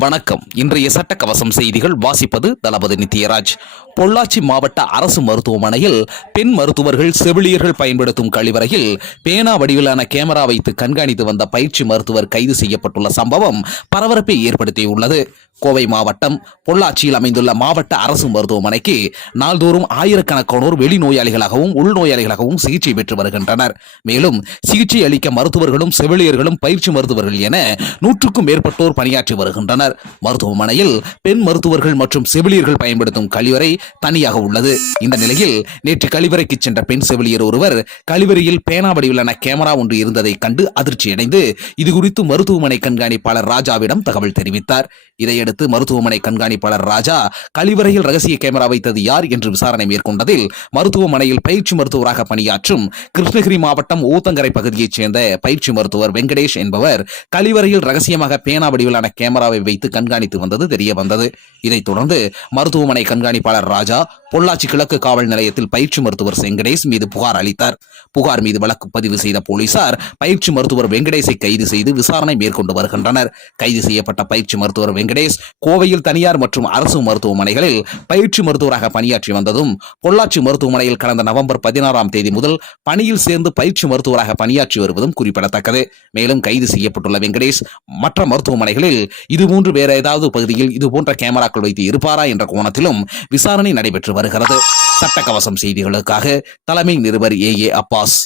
வணக்கம். இன்றைய சட்டக்கவசம் செய்திகள் வாசிப்பது தளபதி நித்யராஜ். பொள்ளாச்சி மாவட்ட அரசு மருத்துவமனையில் பெண் மருத்துவர்கள் செவிலியர்கள் பயன்படுத்தும் கழிவறையில் பேனா வடிவிலான கேமரா வைத்து கண்காணித்து வந்த பயிற்சி மருத்துவர் கைது செய்யப்பட்டுள்ள சம்பவம் பரபரப்பை ஏற்படுத்தியுள்ளது. கோவை மாவட்டம் பொள்ளாச்சியில் அமைந்துள்ள மாவட்ட அரசு மருத்துவமனைக்கு நாள்தோறும் ஆயிரக்கணக்கானோர் வெளிநோயாளிகளாகவும் உள்நோயாளிகளாகவும் சிகிச்சை பெற்று வருகின்றனர். மேலும் சிகிச்சை அளிக்க மருத்துவர்களும் செவிலியர்களும் பயிற்சி மருத்துவர்கள் என நூற்றுக்கும் மேற்பட்டோர் பணியாற்றி வருகின்றனர். மருத்துவமனையில் பெண் மருத்துவர்கள் மற்றும் செவிலியர்கள் பயன்படுத்தும் கழிவறை தனியாக உள்ளது. இந்த நிலையில் நேற்று கழிவறைக்கு சென்ற பெண் செவிலியர் ஒருவர் கழிவறையில் பேனா வடிவிலான கேமரா ஒன்று இருந்ததை கண்டு அதிர்ச்சியடைந்து இதுகுறித்து மருத்துவமனை கண்காணிப்பாளர் ராஜாவிடம் தகவல் தெரிவித்தார். இதையடுத்து மருத்துவமனை கண்காணிப்பாளர் ராஜா கழிவறையில் ரகசிய கேமரா வைத்தது யார் என்று விசாரணை மேற்கொண்டதில் மருத்துவமனையில் பயிற்சி மருத்துவராக பணியாற்றும் கிருஷ்ணகிரி மாவட்டம் ஊத்தங்கரை பகுதியைச் சேர்ந்த பயிற்சி மருத்துவர் வெங்கடேஷ் என்பவர் கழிவறையில் ரகசியமாக பேனா வடிவிலான கேமராவை வைத்து கண்காணித்து வந்தது தெரிய வந்தது இதைத் தொடர்ந்து மருத்துவமனை கண்காணிப்பாளர் ராஜா பொள்ளாச்சி கிழக்கு காவல் நிலையத்தில் பயிற்சி மருத்துவர் வெங்கடேஷ் மீது புகார் அளித்தார். புகார் மீது வழக்கு பதிவு செய்த போலீசார் பயிற்சி மருத்துவர் வெங்கடேஷை கைது செய்து விசாரணை மேற்கொண்டு வருகின்றனர். கைது செய்யப்பட்ட பயிற்சி மருத்துவர் வெங்கடேஷ் கோவையில் தனியார் மற்றும் அரசு மருத்துவமனைகளில் பயிற்சி மருத்துவராக பணியாற்றி வந்ததும் பொள்ளாச்சி மருத்துவமனையில் கடந்த நவம்பர் பதினாறாம் தேதி முதல் பணியில் சேர்ந்து பயிற்சி மருத்துவராக பணியாற்றி வருவதும் குறிப்பிடத்தக்கது. மேலும் கைது செய்யப்பட்டுள்ள வெங்கடேஷ் மற்ற மருத்துவமனைகளில் இதுபோன்று வேற ஏதாவது பகுதியில் இதுபோன்ற கேமராக்கள் வைத்து இருப்பாரா என்ற கோணத்திலும் விசாரணை நடைபெற்று வருகிறது. சட்டக்கவசம் செய்திகளுக்காக தலைமை நிருபர் ஏ ஏ அப்பாஸ்.